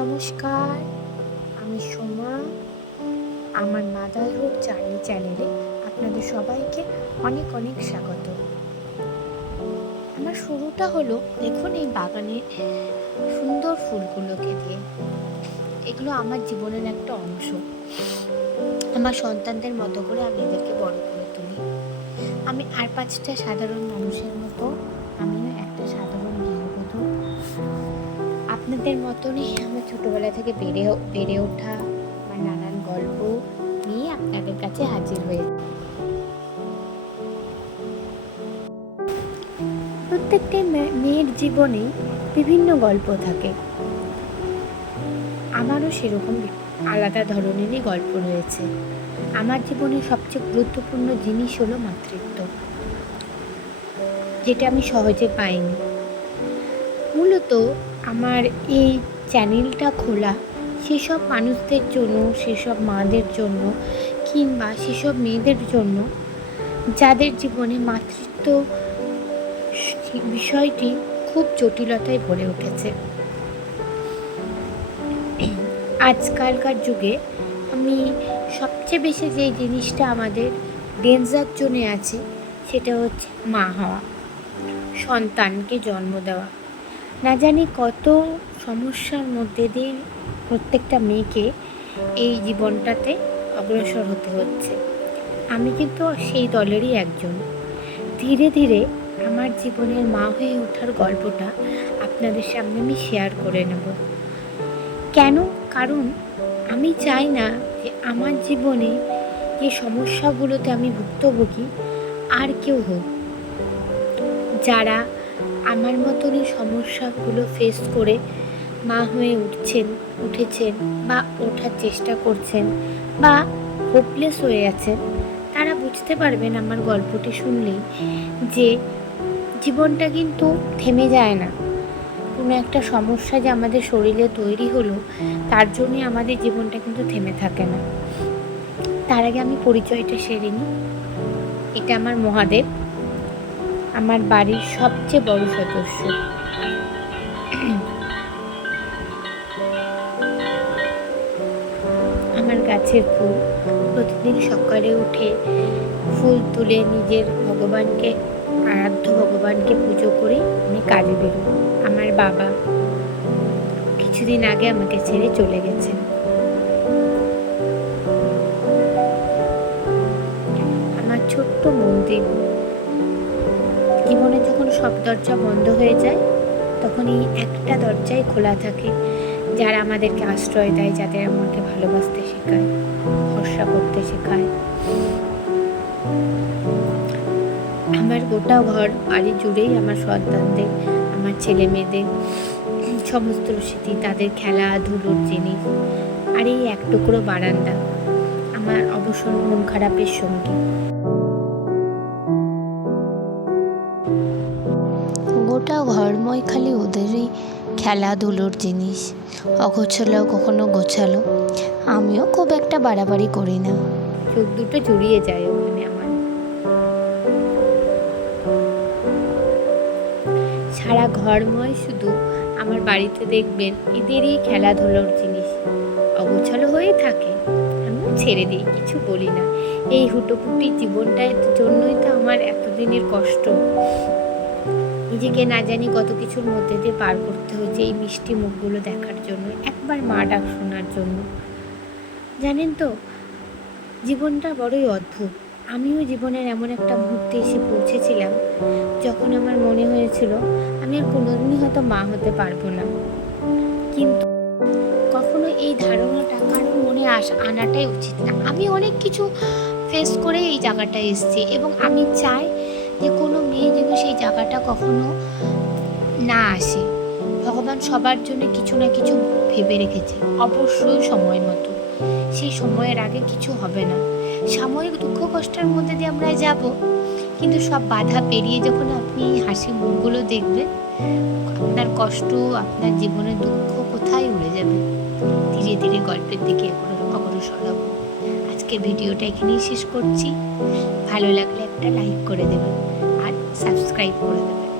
নমস্কার, আমি সোমা। আমার মাদারহুড জার্নি চ্যানেলে আপনাদের সবাইকে অনেক অনেক স্বাগত। আমার শুরুটা হলো, দেখুন এই বাগানের সুন্দর ফুলগুলোকে দিয়ে। এগুলো আমার জীবনের একটা অংশ। আমার সন্তানদের মতো করে আমি এদেরকে বড় করে তুলি। আমি আর 5টা সাধারণ মানুষের মতো, আমিও একটা সাধারণ গৃহবধূ। আপনাদের মতনই আমার ছোটোবেলা থেকে বেড়ে ওঠা আমার নানান গল্প নিয়ে আপনাদের কাছে হাজির হয়ে। প্রত্যেকটা মেয়ের জীবনে বিভিন্ন গল্প থাকে। আমারও সেরকম আলাদা ধরনেরই গল্প রয়েছে। আমার জীবনে সবচেয়ে গুরুত্বপূর্ণ জিনিস হলো মাতৃত্ব, যেটা আমি সহজে পাইনি। মূলত আমার এই চ্যানেলটা খোলা সেসব মানুষদের জন্য, সেসব মাদের জন্য, কিংবা সেসব মেয়েদের জন্য যাদের জীবনে মাতৃত্ব বিষয়টি খুব জটিলতায় ভরে উঠেছে। আজকালকার যুগে আমি সবচেয়ে বেশি যে জিনিসটা আমাদের ডেঞ্জার জোনে আছে সেটা হচ্ছে মা হওয়া, সন্তানকে জন্ম দেওয়া। না জানি কত সমস্যার মধ্যে দিয়ে প্রত্যেকটা মেয়েকে এই জীবনটাতে অগ্রসর হতে হচ্ছে। আমি কিন্তু সেই দলেরই একজন। ধীরে ধীরে আমার জীবনের মা হয়ে ওঠার গল্পটা আপনাদের সামনে আমি শেয়ার করে নেব। কেন? কারণ আমি চাই না যে আমার জীবনে যে সমস্যাগুলোতে আমি ভুক্তভোগী আর কেউ হোক। যারা আমার মতনই সমস্যাগুলো ফেস করে মা হয়ে উঠেছেন বা ওঠার চেষ্টা করছেন বা হোপলেস হয়ে আছেন, তারা বুঝতে পারবেন আমার গল্পটি শুনলেই যে জীবনটা কিন্তু থেমে যায় না। কোনো একটা সমস্যা যে আমাদের শরীরে তৈরি হলো, তার জন্যই আমাদের জীবনটা কিন্তু থেমে থাকে না। তার আগে আমি পরিচয়টা সেরে নিই। এটা আমার মহাদেব, আমার বাড়ির সবচেয়ে বড় সদস্য। আমার গাছের ফুল, প্রতিদিন সকালে উঠে ফুল তুলে নিজের ভগবানকে, আরাধ্য ভগবানকে পুজো করে আমি কাজে বেরোই। আমার বাবা কিছুদিন আগে আমাকে ছেড়ে চলে গেছেন। আমার ছোট্ট মন্দির। জীবনে যখন সব দরজা বন্ধ হয়ে যায়, তখন এই একটা দরজাই খোলা থাকে, যারা আমাদেরকে আশ্রয় দেয়, যাদের আমাকে ভালোবাসতে শেখায়, ভরসা করতে শেখায়। আমার গোটা ঘর বাড়ি জুড়েই আমার সন্তানদের, আমার ছেলে মেয়েদের সমস্ত স্মৃতি, তাদের খেলাধুলোর জিনিস। আর এই এক টুকরো বারান্দা আমার অবসর মন খারাপের সঙ্গী। গোটা ঘরময় খালি ওদেরই খেলাধুলোর জিনিস, অগোছালো কখনো গোছালো। আমিও খুব একটা বাড়াবাড়ি করি না, চোখ দুটো জুড়িয়ে যায় ওখানে আমার। সারা ঘরময় শুধু আমার বাড়িতে দেখবেন এদেরই খেলাধুলোর জিনিস, অগোছালো হয়ে থাকে। আমিও ছেড়ে দিই, কিছু বলি না। এই হুটোপুটি জীবনটার জন্যই তো আমার এতদিনের কষ্ট। নিজেকে না জানি কত কিছুর মধ্যে দিয়ে পার করতে হয়েছে এই মিষ্টি মুখগুলো দেখার জন্য, একবার মা ডাক শোনার জন্য। জানেন তো, জীবনটা বড়ই অদ্ভুত। আমিও জীবনের এমন একটা মুহূর্তে এসে পৌঁছেছিলাম যখন আমার মনে হয়েছিল আমি আর কোনোদিনই হয়তো মা হতে পারবো না। কিন্তু কখনো এই ধারণাটা কারোর মনে আনাটাই উচিত না। আমি অনেক কিছু ফেস করে এই জায়গাটায় এসেছি, এবং আমি চাই যে কোনো মেয়ে যেন সেই জায়গাটা কখনো না আসে। ভগবান সবার জন্য কিছু না কিছু ভেবে রেখেছে, অবশ্যই সময় মতো। সেই সময়ের আগে কিছু হবে না। সাময়িক দুঃখ কষ্টের মধ্যে দিয়ে আমরা যাব, কিন্তু সব বাধা পেরিয়ে যখন আপনি হাসি মুখগুলো দেখবেন, আপনার কষ্ট, আপনার জীবনের দুঃখ কোথায় উড়ে যাবে। ধীরে ধীরে গল্পের দিকে অগ্রসর হব। আজকের ভিডিওটা এখানেই শেষ করছি। ভালো লাগলে একটা লাইক করে দেবেন আর সাবস্ক্রাইব করে দেবেন।